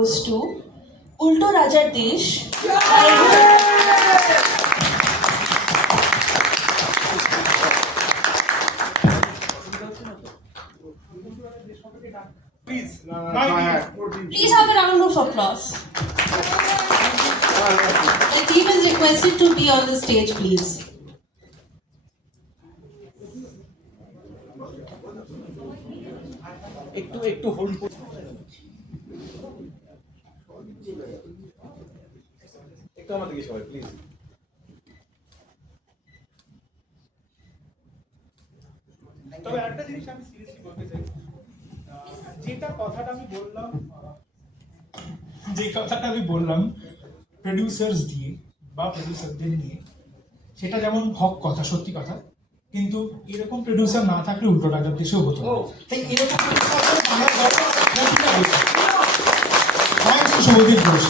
goes to Ulto Rajar Desh. Please have a round of applause. The team is requested to be on the stage, please. একটু hold একটু আমাদের কি সবাই please তবে একটা জিনিস আমি সিরিয়াসলি বলতে চাই, যে কথাটা আমি বললাম প্রডিউসার্স দিয়ে বা প্রডিউসারদের নিয়ে, সেটা যেমন হক কথা, সত্যি কথা, কিন্তু এরকম প্রডিউসার না থাকলে উল্টো রাজার দেশেও হতো না। তাই এরকম প্রডিউসার শুভদীপ ঘোষ।